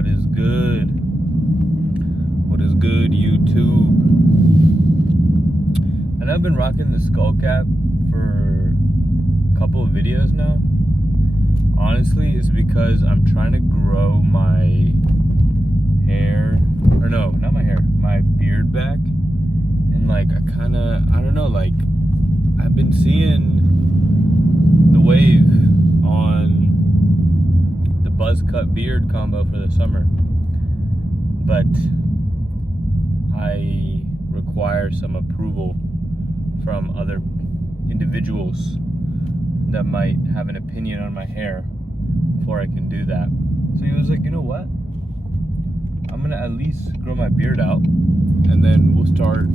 What is good? What is good, YouTube? And I've been rocking the skull cap for a couple of videos now. Honestly, it's because I'm trying to grow my hair, or no, not my hair, my beard back. And like, I don't know, like, I've been seeing the wave on the buzz cut beard combo for the summer, but I require some approval from other individuals that might have an opinion on my hair before I can do that. So he was like, you know what? I'm gonna at least grow my beard out, and then we'll start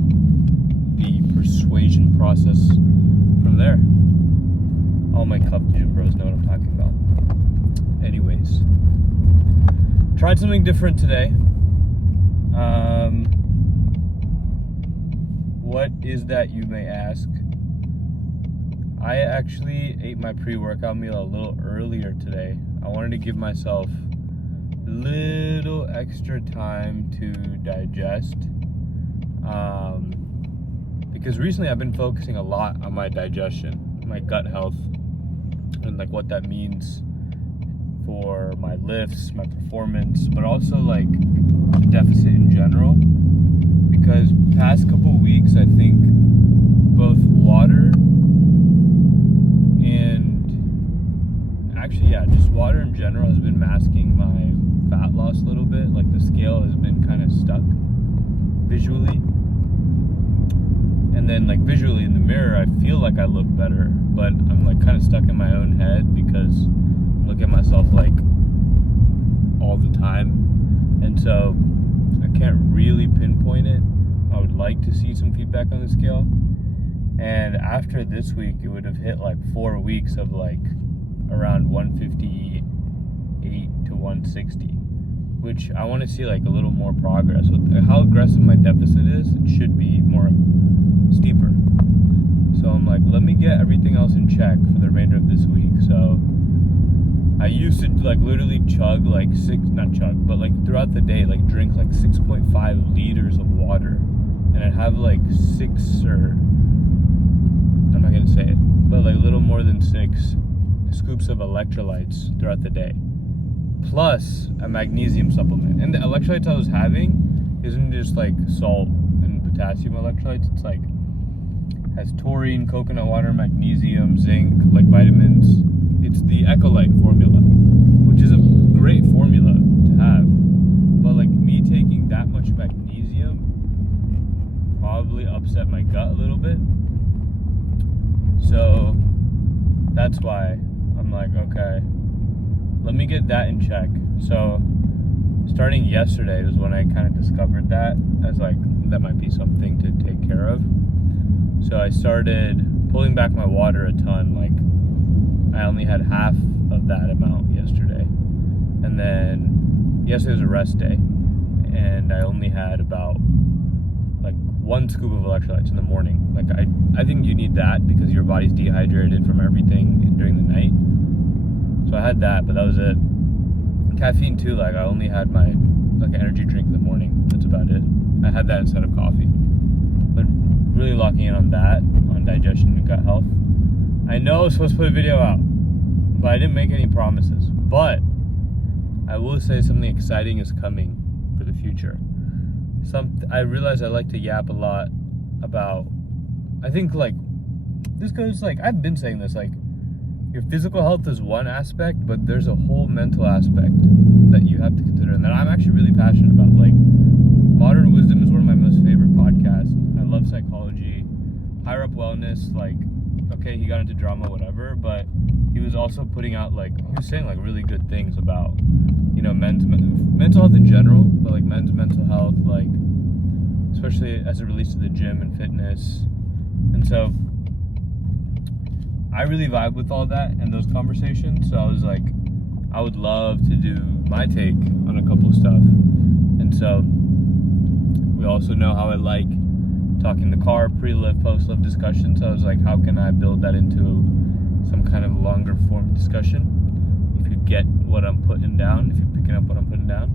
the persuasion process from there. All my cup gym bros know what I'm talking about. Anyways, tried something different today. What is that, you may ask? I actually ate my pre-workout meal a little earlier today. I wanted to give myself a little extra time to digest. Because recently I've been focusing a lot on my digestion, my gut health, and like what that means for my lifts, my performance, but also like the deficit in general. Because past couple weeks, I think both water and just water in general has been masking my fat loss a little bit. Like the scale has been kind of stuck visually. And then like visually in the mirror, I feel like I look better, but I'm like kind of stuck in my own head because I look at myself like all the time. And so I can't really pinpoint it. I would like to see some feedback on the scale. And after this week, it would have hit like 4 weeks of like around 158 to 160, which I want to see like a little more progress. With how aggressive my deficit is, it should be more steeper. So I'm like, let me get everything else in check for the remainder of this week. So I used to like literally chug like throughout the day, like drink like 6.5 liters of water. And I'd have like I'm not gonna say it, but like a little more than 6 scoops of electrolytes throughout the day, plus a magnesium supplement. And the electrolytes I was having isn't just like salt and potassium electrolytes. It's like has taurine, coconut water, magnesium, zinc, like vitamins. It's the Ecolyte formula, which is a great formula to have. But like me taking that much magnesium probably upset my gut a little bit. So that's why I'm like, okay, let me get that in check. So starting yesterday was when I kind of discovered that as like, that might be something to take care of. So I started pulling back my water a ton. Like I only had half of that amount yesterday. And then yesterday was a rest day, and I only had about like 1 scoop of electrolytes in the morning. Like I think you need that because your body's dehydrated from everything during the night. So I had that, but that was it. Caffeine too, like I only had my like an energy drink in the morning. That's about it. I had that instead of coffee. But really locking in on that, on digestion and gut health. I know I was supposed to put a video out, but I didn't make any promises. But I will say something exciting is coming for the future. I realize I like to yap a lot about, I think like, this goes like, I've been saying this, like, your physical health is one aspect, but there's a whole mental aspect that you have to consider, and that I'm actually really passionate about. Like, Modern Wisdom is one of my most favorite podcasts. I love psychology. Higher Up Wellness, like, okay, he got into drama, whatever, but he was also putting out, like, he was saying, like, really good things about, you know, men's mental health in general, but, like, men's mental health, like, especially as it relates to the gym and fitness. And so I really vibe with all that and those conversations. So I was like, I would love to do my take on a couple of stuff. And so we also know how I like talking the car, pre-lift, post-lift discussion. So I was like, how can I build that into some kind of longer form discussion? If you get what I'm putting down, if you're picking up what I'm putting down.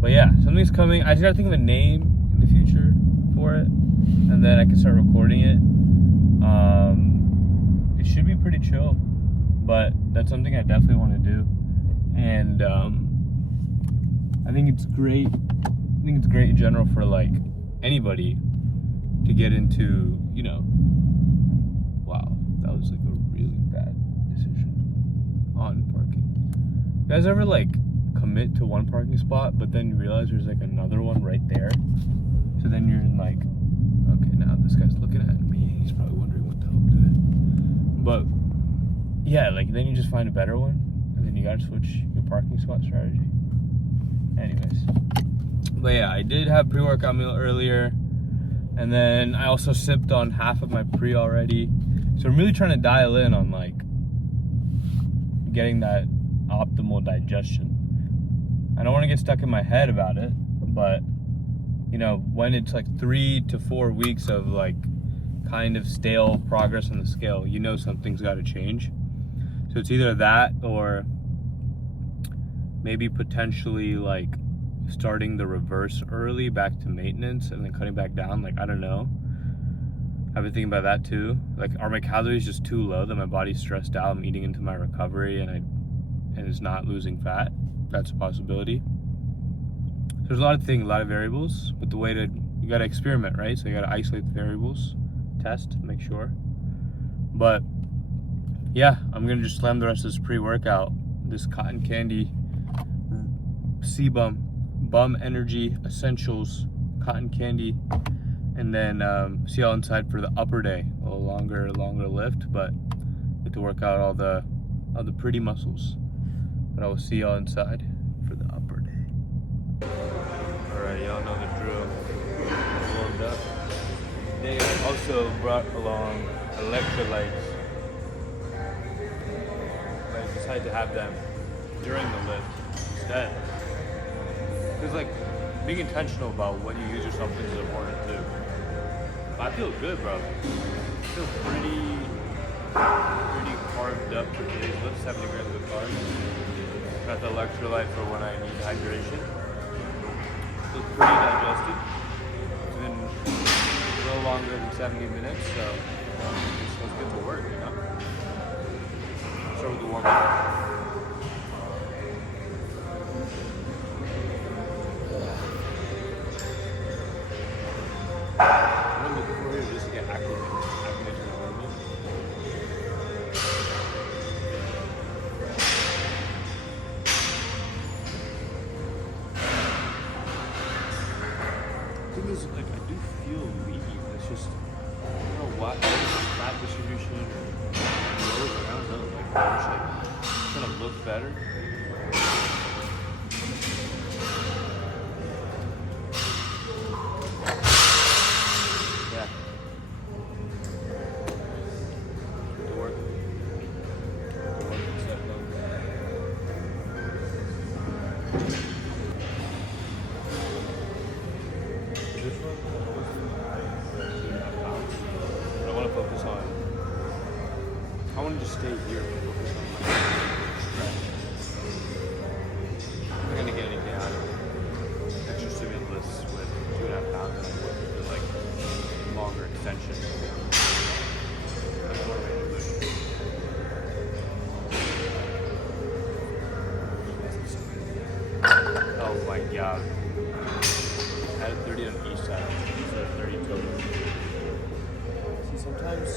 But yeah, something's coming. I just gotta think of a name in the future for it, and then I can start recording it. It should be pretty chill, but that's something I definitely want to do. And I think it's great. I think it's great in general for like anybody to get into, you know. Wow, that was like a really bad decision on parking. You guys ever like commit to one parking spot, but then you realize there's like another one right there? So then you're in like, okay, now this guy's looking at me. He's probably wondering what the hell I'm doing. But yeah, like then you just find a better one, and then you gotta switch your parking spot strategy. Anyways, but yeah, I did have pre-workout meal earlier, and then I also sipped on half of my pre already. So I'm really trying to dial in on like getting that optimal digestion. I don't want to get stuck in my head about it, but you know, when it's like 3 to 4 weeks of like kind of stale progress on the scale, you know something's got to change. So it's either that or maybe potentially like starting the reverse early back to maintenance and then cutting back down. Like, I don't know. I've been thinking about that too. Like, are my calories just too low that my body's stressed out? I'm eating into my recovery and it's not losing fat. That's a possibility. So there's a lot of things, a lot of variables, but the way to, you gotta experiment, right? So you gotta isolate the variables, test, make sure. But yeah, I'm gonna just slam the rest of this pre-workout, this cotton candy, Bum Energy Essentials cotton candy, and then see y'all inside for the upper day. A little longer lift, but get to work out all the pretty muscles. But I will see y'all inside for the upper day. Alright, y'all know the drill. Warmed up. Today I also brought along electrolytes. But I decided to have them during the lift instead. Because like being intentional about when you use your supplements is important too. I feel good, bro. I feel pretty carved up for today's lift, 70 grams of carbs. Got the electrolyte for when I need hydration. Feels pretty digested. It's been a little longer than 70 minutes, so let's get to work, you know? Start with the warm-up. Just get acclimated to the movement. The thing is, like, I do feel lean. It's just, I don't know why. Fat distribution low, I don't know. Like, I wish I kind of look better. I want to just stay here and focus on my breath. I'm not going to get anything out of extra stimulus with 2.5 pounds and with like longer extension. That's more of a oh my god. I had a 30 on each side, so 30 total. See, sometimes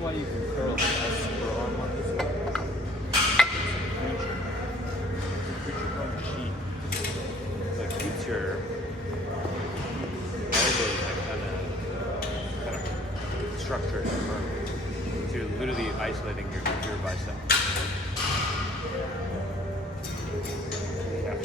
why you can curl less per arm on this one. It's a creature called sheet. It like keeps your elbows like kind of structured and firm. So you're literally isolating your bicep. Yeah.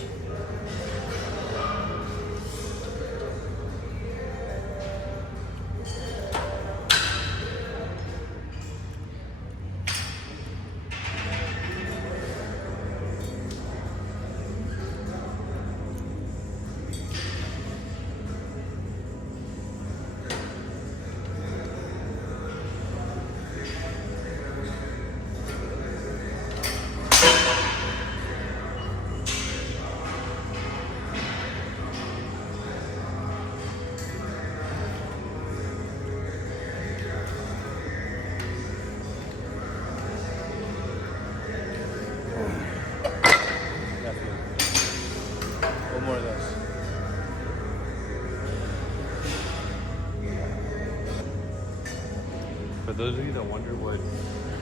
those of you that wonder what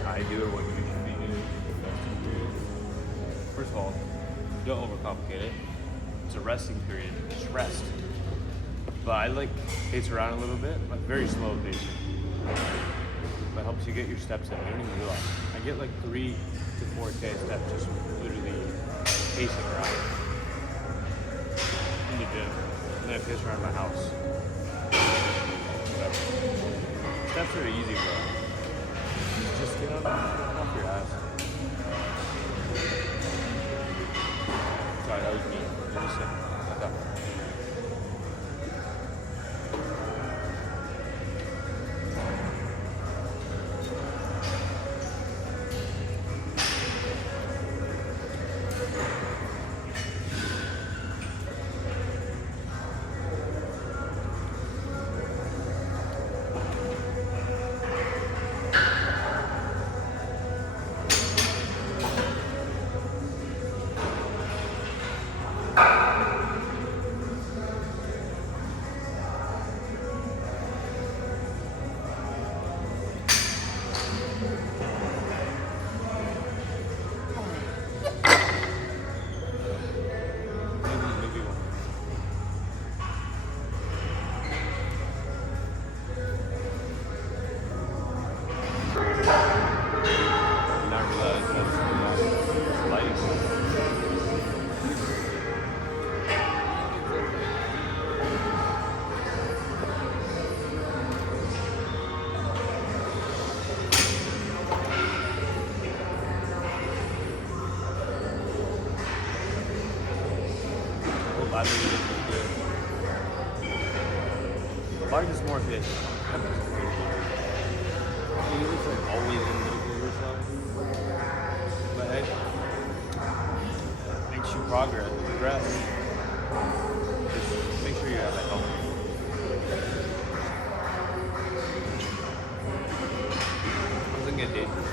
I do or what you should be doing, first of all, don't overcomplicate it. It's a resting period. Just rest. But I like pace around a little bit, like very slow pacing. That helps you get your steps in. You don't even realize. I get like 3 to 4K steps just literally pacing around in the gym. And then I pace around my house. Whatever. Steps are easy, bro. Just get up off your ass. Sorry, that was me. I just said, I thought. Bart is more fish. He looks like always in the middle or something. But hey, makes you progress. Just make sure you have that help. I wasn't gonna date this.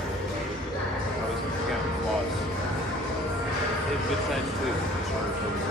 I was getting flaws. They have good sides too. Just wanted to focus.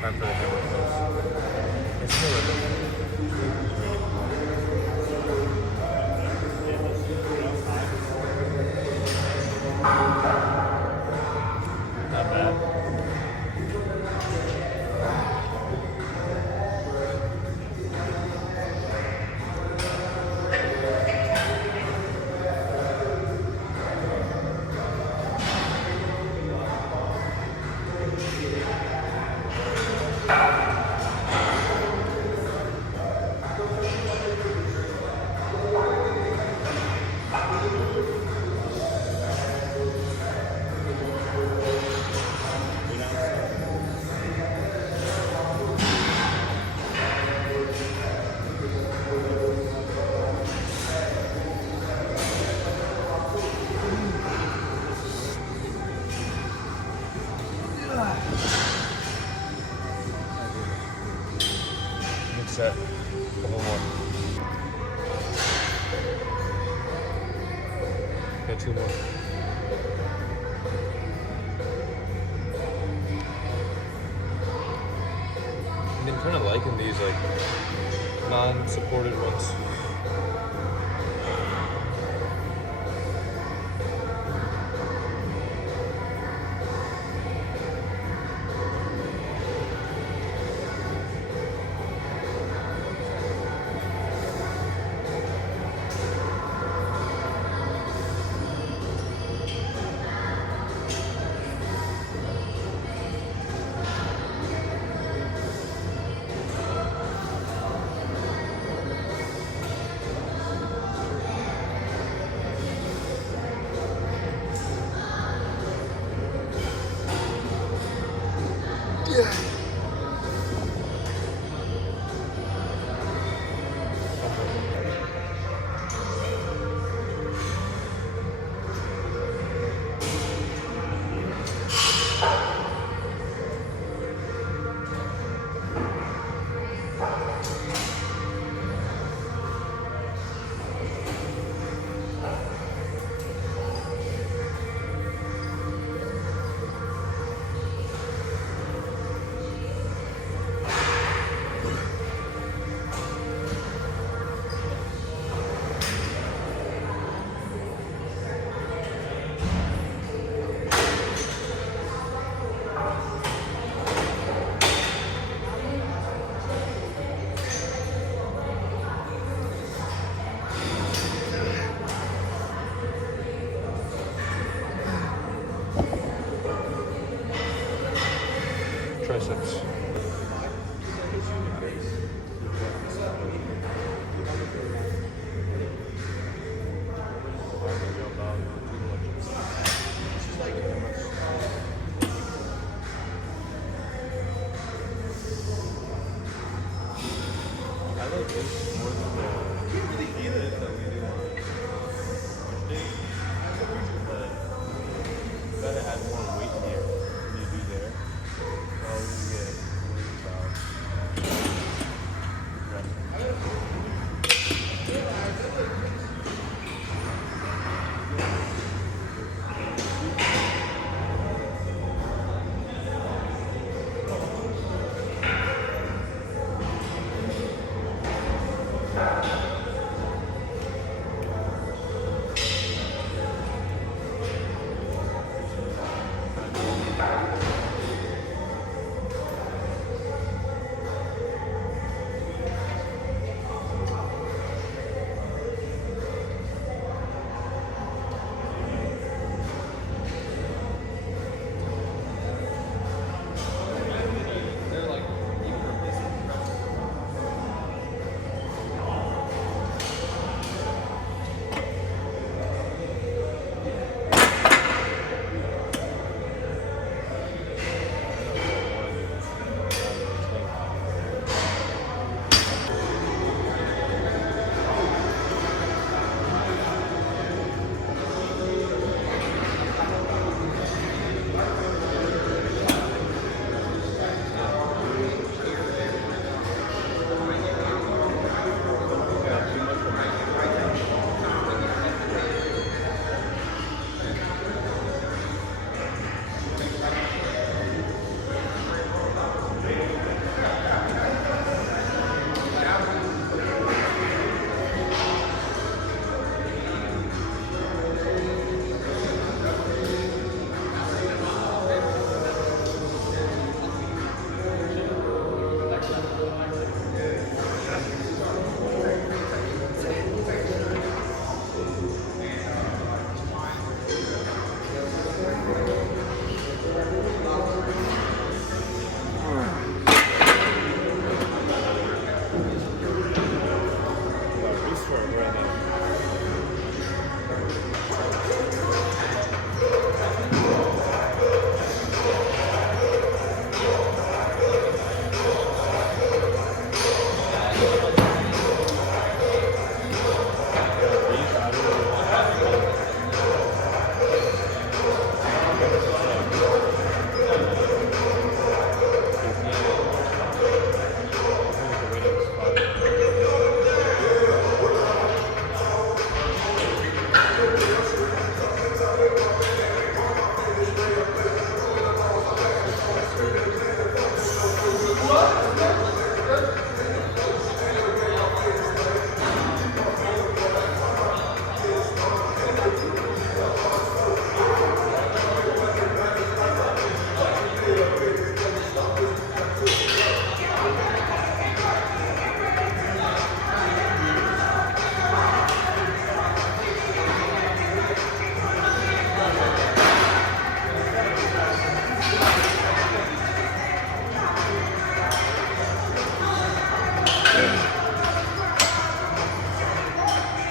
Time for the hammer toast. It's still a not bad. Set. Couple more. Okay, 2 more. I've been kind of liking these like non-supported ones.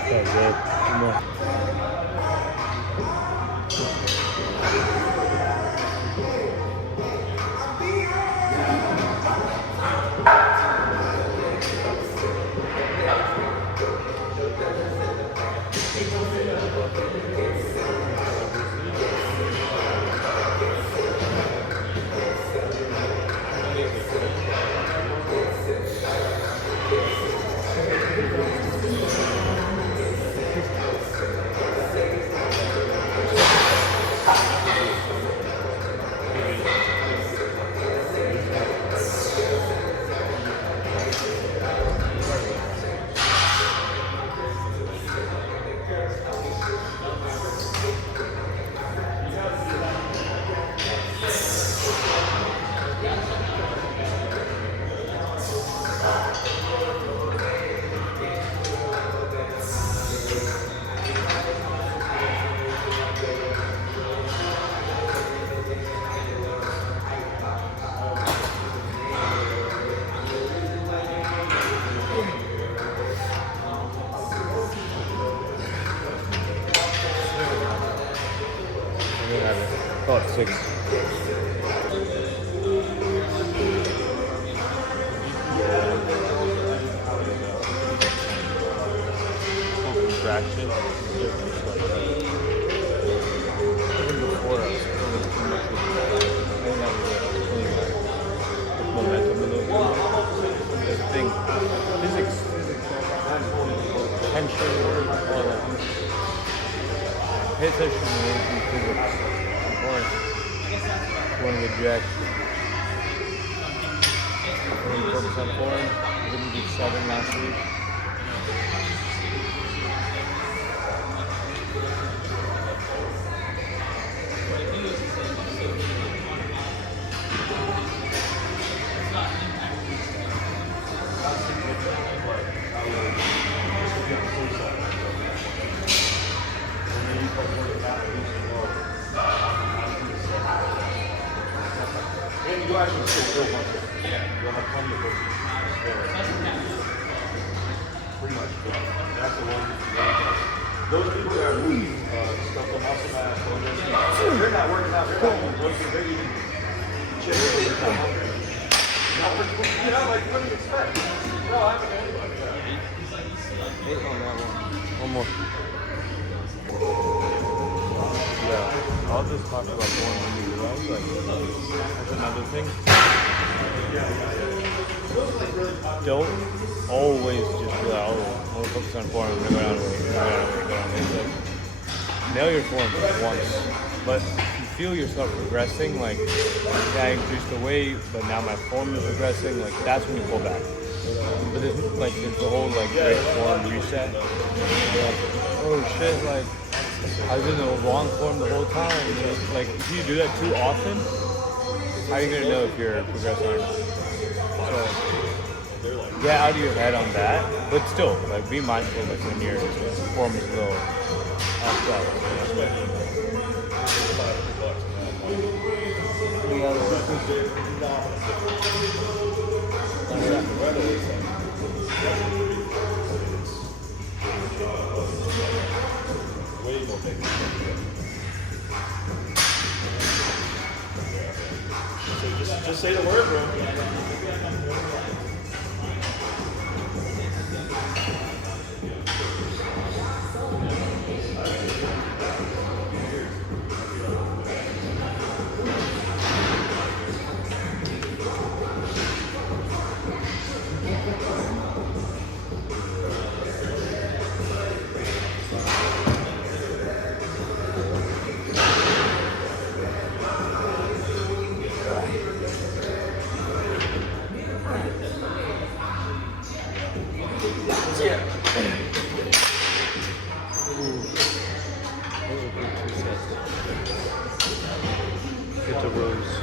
That's it. Come on. Oh, 6. Contraction. Even before I was feeling too much with I didn't have feeling like momentum a little bit. The thing, physics, tension, all that. Pay attention to physics. Going to get jacked. Really focus on form. Didn't do 7 last week. You actually still feel once you'll have plenty of protein. Pretty much. That's the one. Those people that are weak, stuff the muscle mass, they're not working out. They're not working. They're eating chicken. They're not hungry. You know, like what do you expect? No, I haven't had anybody. 8 on that one. One more. Yeah, I'll just talk about going on the US. Like, that's another thing. Don't always just be like, oh, I'll focus on form, I'm gonna go down to weight. Nail your form once. But if you feel yourself progressing, like, yeah, I increased the weight, but now my form is regressing, like, that's when you pull back. But there's the whole, like, great form reset. Like, oh shit, like, I was in the wrong form the whole time. Like, if you do that too often, how are you going to know if you're progressing or not? So, get out of your head on that, but still, like, be mindful, like, when your form is a little off track. Way more big. So just say the word, bro. Get to Rose.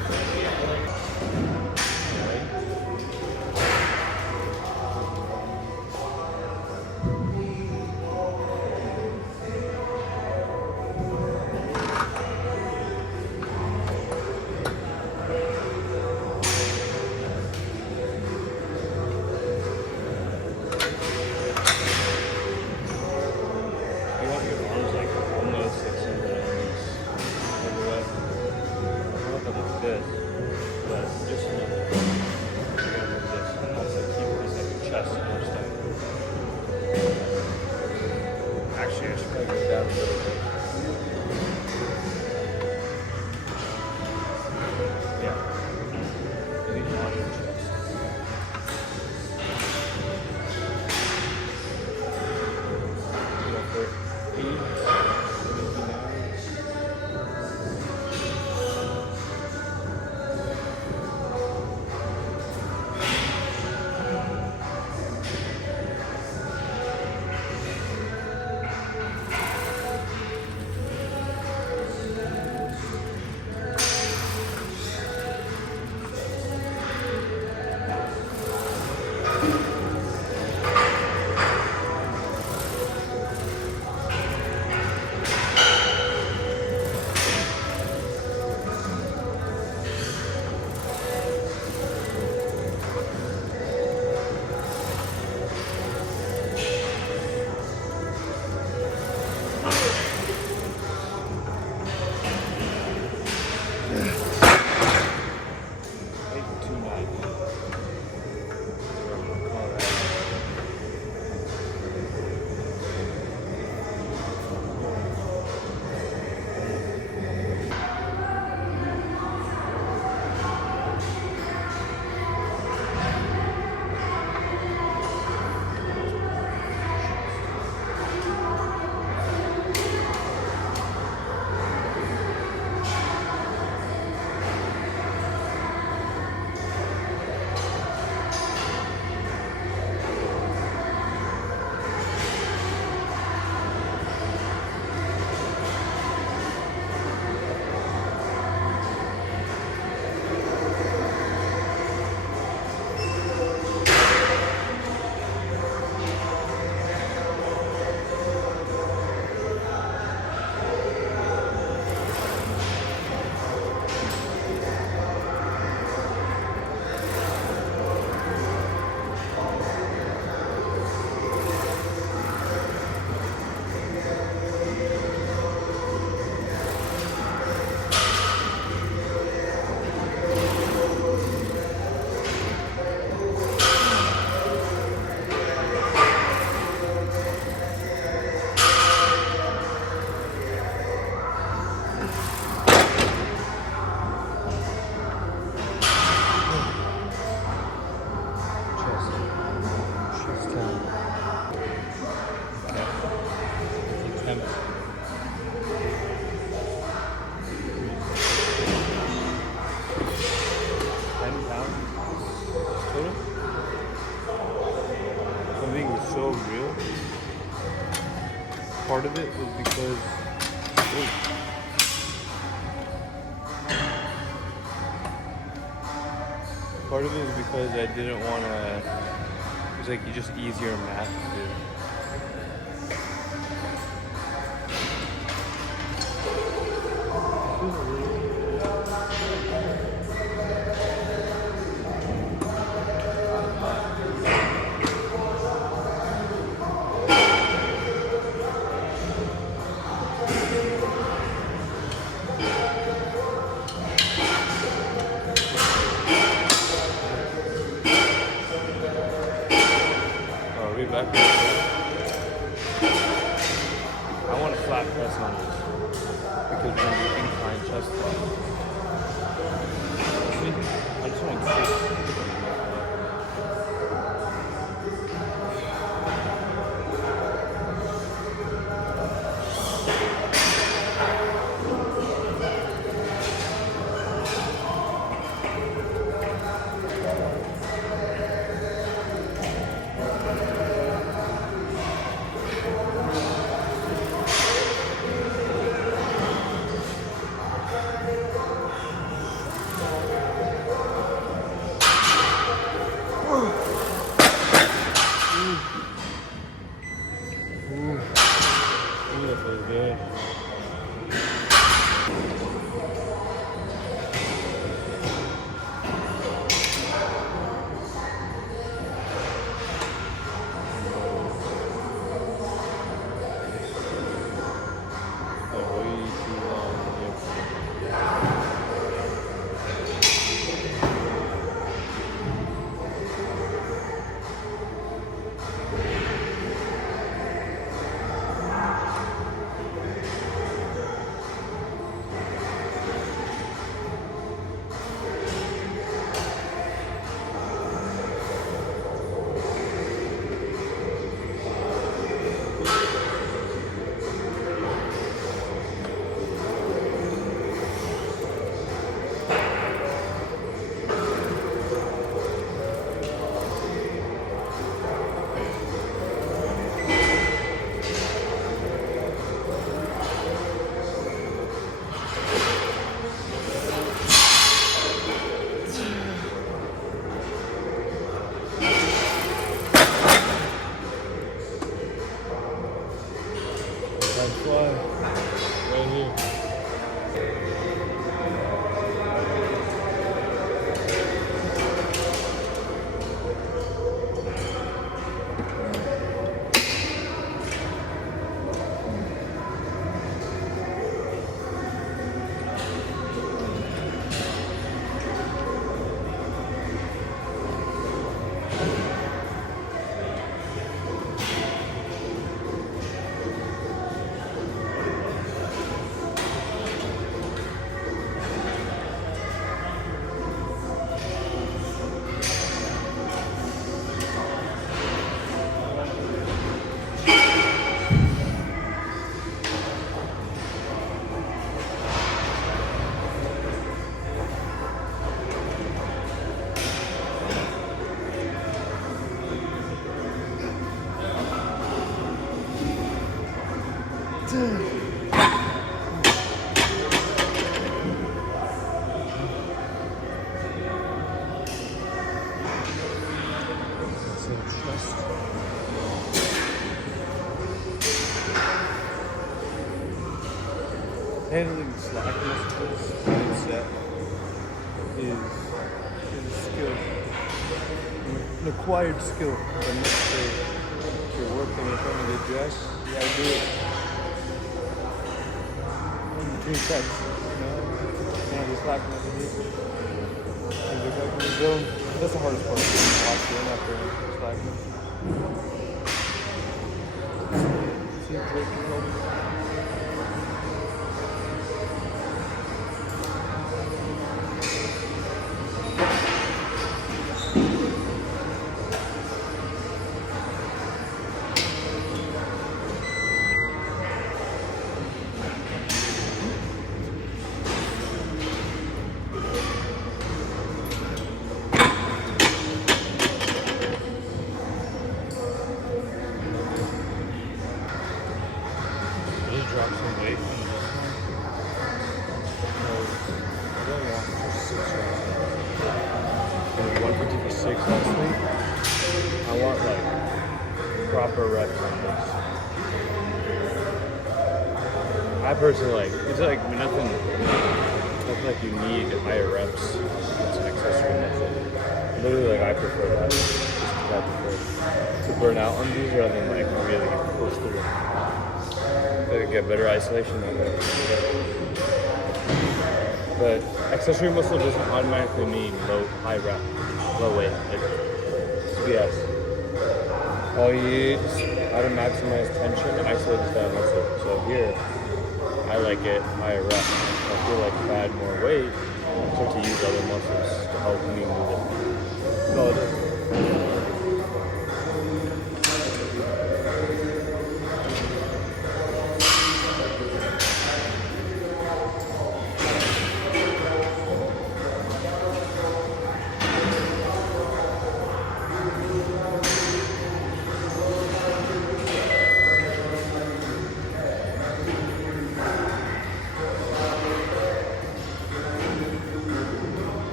Part of it was because I didn't want to. It was like just easier math to do. Are we back? I want to flat press on this because we're going to do incline chest fly. I just want six. That feels good. Way too long. That's why, right here. Handling slack muscles in set is a skill, an acquired skill. And if you're working in front of the dress, you gotta do it in between sets. You know, you can't have the slack muscles. If you're back in the zone, that's the hardest part. Watch in after slack muscles. See, Drake can help me. drop some weight on this one. I don't want just 6 reps. I was 150 for 6 last week. I want like proper reps on this. I personally like, it's like nothing like you need higher reps. It's an accessory muscle. Literally, like I prefer that. Just because I prefer to burn out on these rather than like really push through. To get better isolation that way. But accessory muscle doesn't automatically mean high rep, low weight. Like, it's BS. All you need is how to maximize tension, isolate that muscle. So here, I like it higher rep. I feel like if I add more weight, I start to use other muscles to help me move it. That's all it is.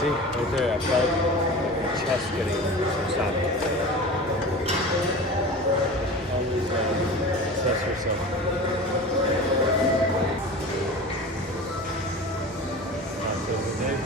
See, right there, I felt my chest getting sounded. Always assess yourself. Not so today.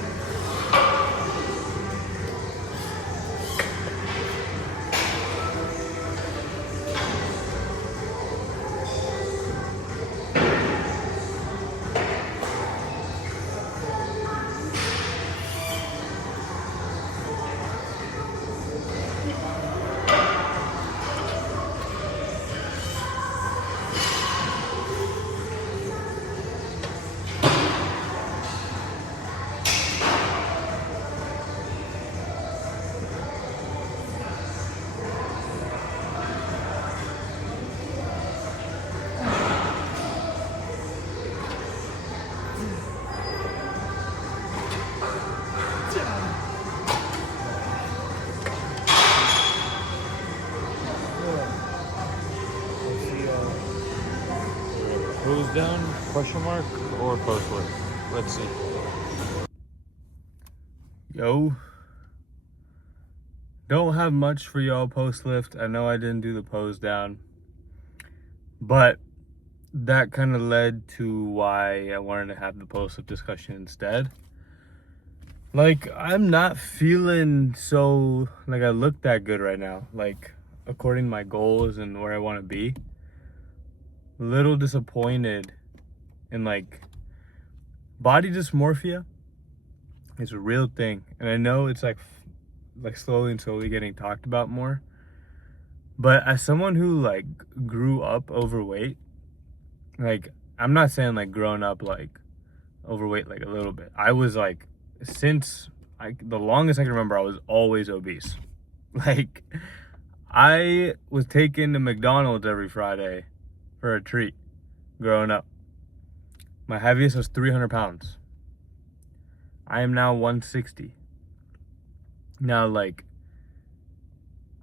Pose down, question mark, or post lift? Let's see. Yo. Don't have much for y'all post lift. I know I didn't do the pose down. But that kind of led to why I wanted to have the post lift discussion instead. Like, I'm not feeling so, like I look that good right now. Like, according to my goals and where I want to be. Little disappointed in like body dysmorphia is a real thing, and I know it's like slowly and slowly getting talked about more, but as someone who like grew up overweight, like I'm not saying like growing up like overweight like a little bit, I was like since the longest I can remember I was always obese. Like I was taken to McDonald's every Friday for a treat growing up. My heaviest was 300 pounds. I am now 160. Now, like,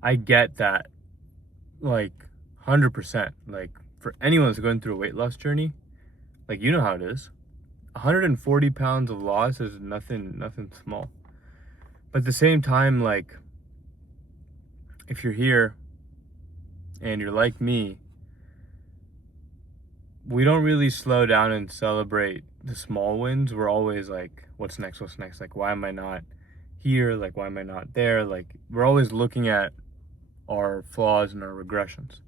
I get that, like, 100%. Like, for anyone that's going through a weight loss journey, like, you know how it is. 140 pounds of loss is nothing small. But at the same time, like, if you're here and you're like me, we don't really slow down and celebrate the small wins. We're always like, what's next? Like, why am I not here? Like, why am I not there? Like, we're always looking at our flaws and our regressions.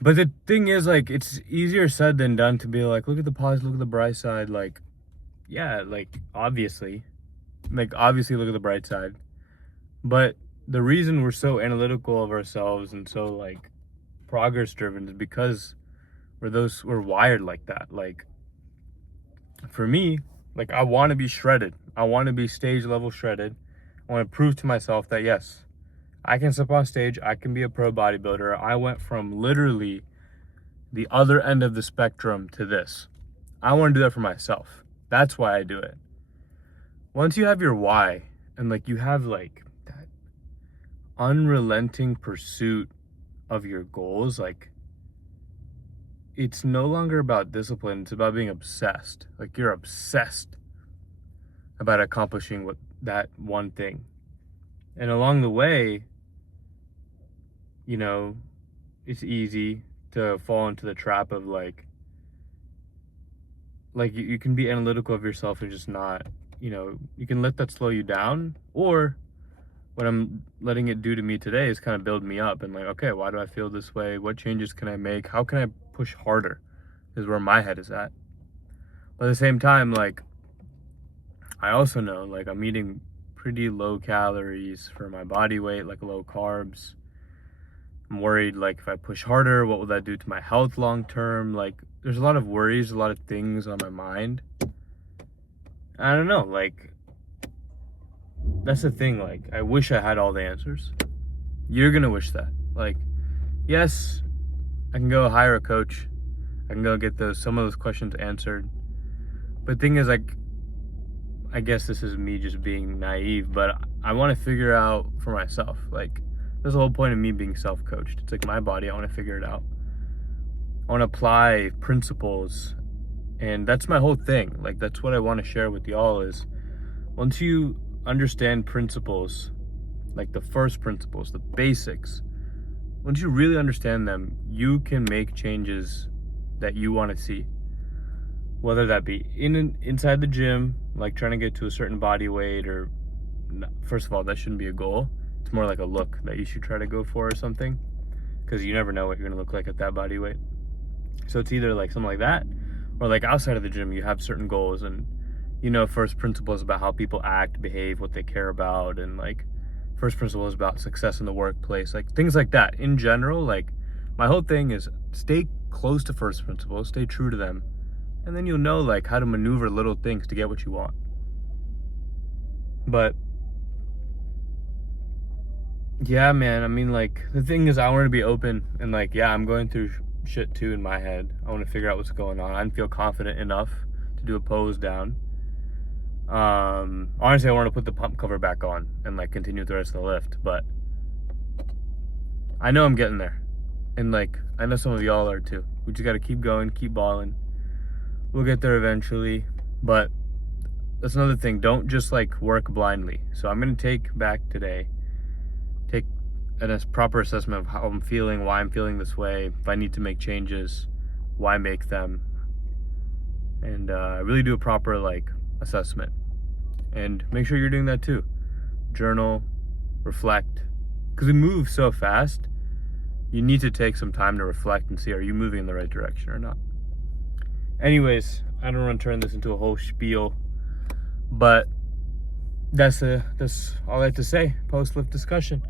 But the thing is, like, it's easier said than done to be like, look at the positive, look at the bright side. Like, yeah, like, obviously look at the bright side. But the reason we're so analytical of ourselves and so, like, progress driven is because we're wired like that. Like, for me, like, I want to be shredded. I want to be stage level shredded. I want to prove to myself that yes, I can step on stage, I can be a pro bodybuilder. I went from literally the other end of the spectrum to this. I want to do that for myself. That's why I do it. Once you have your why and like you have like that unrelenting pursuit of your goals, like it's no longer about discipline, it's about being obsessed. Like you're obsessed about accomplishing what that one thing. And along the way, you know, it's easy to fall into the trap of like you can be analytical of yourself and just not, you can let that slow you down, or what I'm letting it do to me today is kind of build me up and like, okay, why do I feel this way? What changes can I make? How can I push harder? Is where my head is at. But at the same time, like, I also know like I'm eating pretty low calories for my body weight, like low carbs. I'm worried like if I push harder, what will that do to my health long term? Like there's a lot of worries, a lot of things on my mind. I don't know, like that's the thing, like I wish I had all the answers. You're gonna wish that. Like, yes, I can go hire a coach. I can go get some of those questions answered. But the thing is, like, I guess this is me just being naive, but I want to figure out for myself. Like, that's the whole point of me being self-coached. It's like my body, I want to figure it out. I want to apply principles, and that's my whole thing. Like, that's what I want to share with y'all is once you understand principles, like the first principles, the basics, once you really understand them, you can make changes that you want to see. Whether that be inside the gym, like trying to get to a certain body weight, or first of all, that shouldn't be a goal. It's more like a look that you should try to go for or something, because you never know what you're going to look like at that body weight. So it's either like something like that, or like outside of the gym, you have certain goals, and first principles about how people act, behave, what they care about, and like first principles about success in the workplace, like things like that. In general, like my whole thing is stay close to first principles, stay true to them, and then you'll know like how to maneuver little things to get what you want. But yeah, man, I mean, like the thing is I want to be open, and like, yeah, I'm going through shit too in my head. I want to figure out what's going on. I didn't feel confident enough to do a pose down. Honestly, I want to put the pump cover back on and like continue the rest of the lift, but I know I'm getting there, and like I know some of y'all are too. We just got to keep going, keep balling. We'll get there eventually. But that's another thing, don't just like work blindly. So I'm gonna take back today, take a proper assessment of how I'm feeling, why I'm feeling this way, if I need to make changes, why make them, and really do a proper like assessment. And make sure you're doing that too. Journal, reflect, because we move so fast. You need to take some time to reflect and see, are you moving in the right direction or not? Anyways, I don't want to turn this into a whole spiel, but that's all I have to say. Post-lift discussion.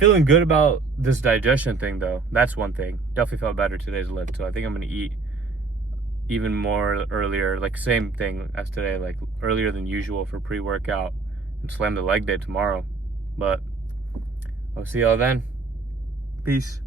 Feeling good about this digestion thing though. That's one thing. Definitely felt better today's lift, so I think I'm gonna eat even more earlier, like same thing as today, like earlier than usual for pre-workout, and slam the leg day tomorrow. But I'll see y'all then. Peace.